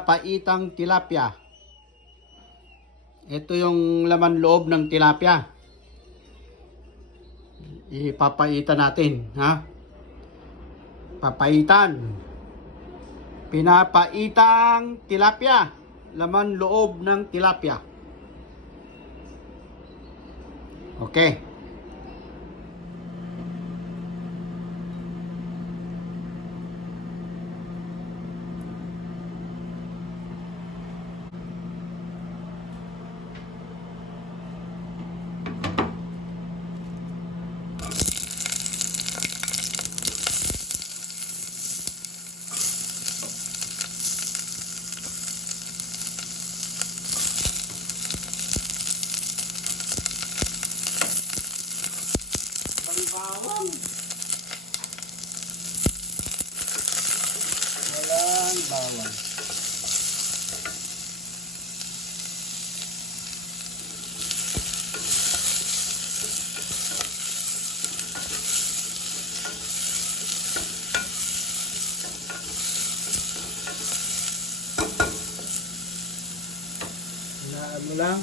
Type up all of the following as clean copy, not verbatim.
pinapaitang tilapia. Ito yung laman loob ng tilapia. Ipapaitan natin, ha? Papaitan. Pinapaitang tilapia. Laman loob ng tilapia. Okay. Bawang. Walang bawang. Hinaan mo lang.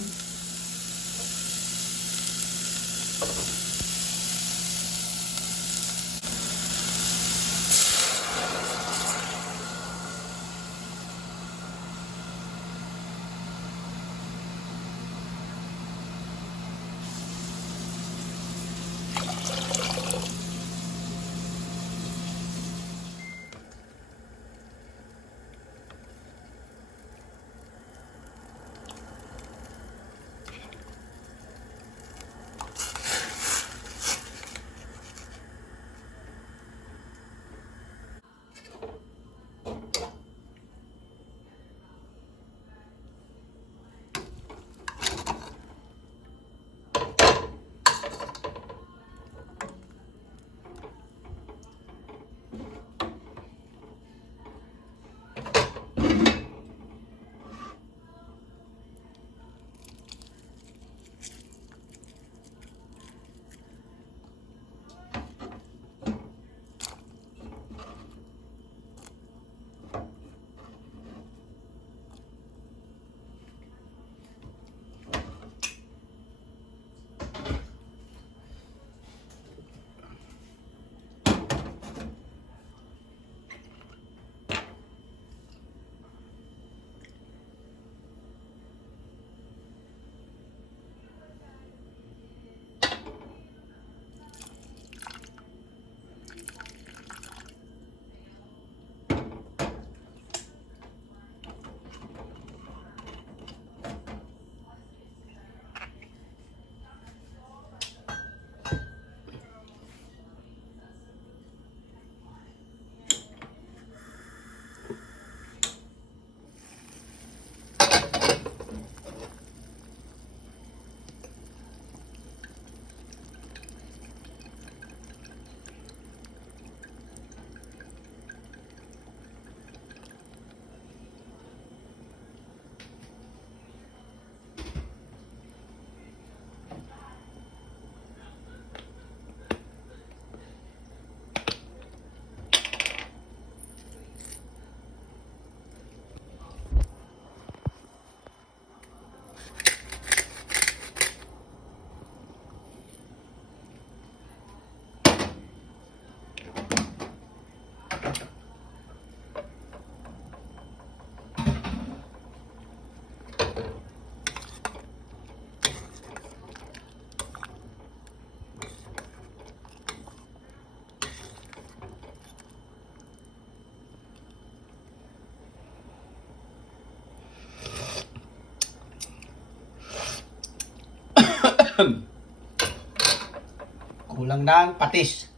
Kulang ng patis.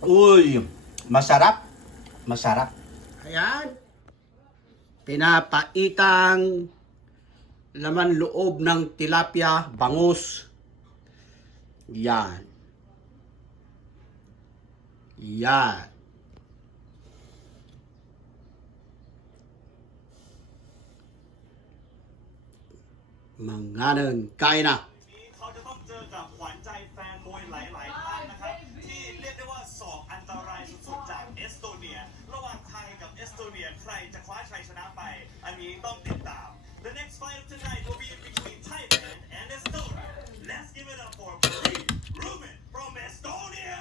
Uy, masarap. Masarap. Ayan. Pinapaitang laman loob ng tilapia, bangus. Yan. Yan. Manganan, kain na. เขาจะต้องเจอกับขวัญใจแฟนมวยหลาย ๆ ท่านนะครับ ที่เรียกได้ว่าศอกอันตรายสุด ๆ จากเอสโตเนีย ระหว่างไทยกับเอสโตเนียใครจะคว้าชัยชนะไป อันนี้ต้องติดตาม The next fight of tonight will be between Thailand and Estonia. Let's give it up for Farid Ruben from Estonia.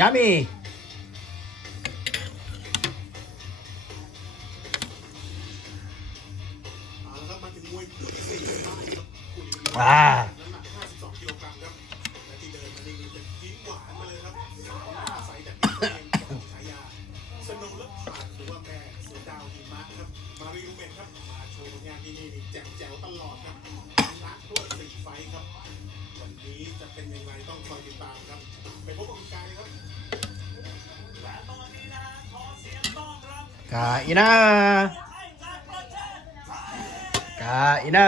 Yummy. เอาละครับมาถึงมวยคู่ที่สี่กันบ้างครับคู่นี้ อ่า น้ำหนัก 52 กิโลกรัมครับและที่เดินมานี่จะยิ้มหวานมาเลยครับสาวหน้าใสจากพี่เกมกับฉายาสโนว์และผ่านหรือว่าแม่เสือดาวหิมะครับมารีอูเมนครับมาโชว์ผลงานที่นี่แจ๋วๆตลอดครับชนะทั่ว4 ไฟท์ครับวันนี้จะเป็นยังไงต้องคอยติดตามครับไปพบกับคุณกายครับ และตอนนี้นะฮะขอเสียงต้อนรับ Kain na. ไทยจากประเทศไทย Kain na.